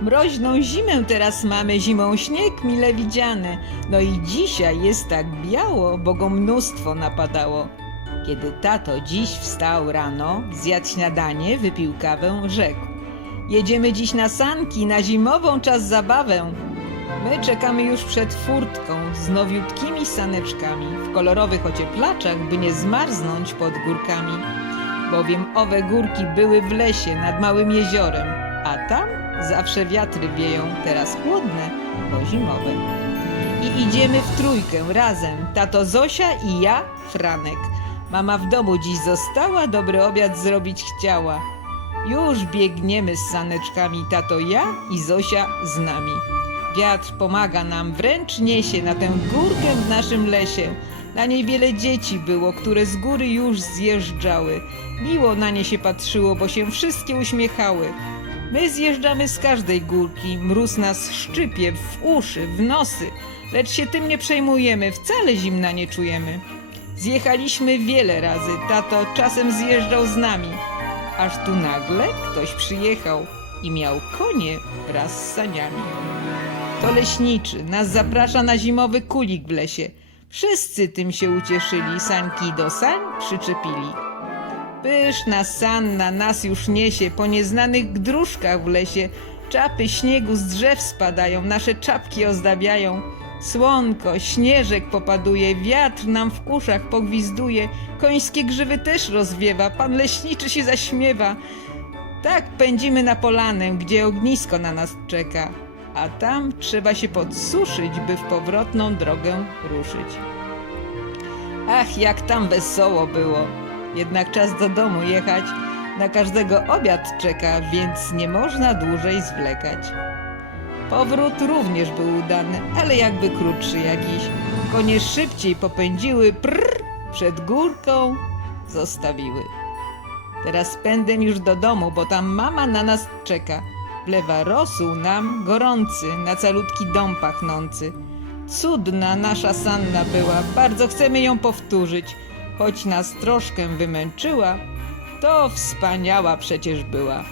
Mroźną zimę teraz mamy, zimą śnieg mile widziany. No i dzisiaj jest tak biało, bo go mnóstwo napadało. Kiedy tato dziś wstał rano, zjadł śniadanie, wypił kawę, rzekł. Jedziemy dziś na sanki, na zimową czas zabawę. My czekamy już przed furtką z nowiutkimi saneczkami, w kolorowych ocieplaczach, by nie zmarznąć pod górkami. Bowiem owe górki były w lesie nad małym jeziorem, a tam zawsze wiatry wieją, teraz chłodne, bo zimowe. I idziemy w trójkę razem, tato Zosia i ja, Franek. Mama w domu dziś została, dobry obiad zrobić chciała. Już biegniemy z saneczkami, tato ja i Zosia z nami. Wiatr pomaga nam, wręcz niesie na tę górkę w naszym lesie. Na niej wiele dzieci było, które z góry już zjeżdżały. Miło na nie się patrzyło, bo się wszystkie uśmiechały. My zjeżdżamy z każdej górki, mróz nas szczypie w uszy, w nosy, lecz się tym nie przejmujemy, wcale zimna nie czujemy. Zjechaliśmy wiele razy, tato czasem zjeżdżał z nami, aż tu nagle ktoś przyjechał i miał konie wraz z saniami. To leśniczy, nas zaprasza na zimowy kulik w lesie. Wszyscy tym się ucieszyli, sanki do sań przyczepili. Pyszna sanna nas już niesie po nieznanych dróżkach w lesie. Czapy śniegu z drzew spadają, nasze czapki ozdabiają. Słonko, śnieżek popaduje, wiatr nam w uszach pogwizduje, końskie grzywy też rozwiewa, pan leśniczy się zaśmiewa. Tak pędzimy na polanę, gdzie ognisko na nas czeka, a tam trzeba się podsuszyć, by w powrotną drogę ruszyć. Ach, jak tam wesoło było! Jednak czas do domu jechać, na każdego obiad czeka, więc nie można dłużej zwlekać. Powrót również był udany, ale jakby krótszy jakiś. Konie szybciej popędziły, prrr, przed górką zostawiły. Teraz pędem już do domu, bo tam mama na nas czeka. Wlewa rosół nam gorący, na calutki dom pachnący. Cudna nasza sanna była, bardzo chcemy ją powtórzyć. Choć nas troszkę wymęczyła, to wspaniała przecież była.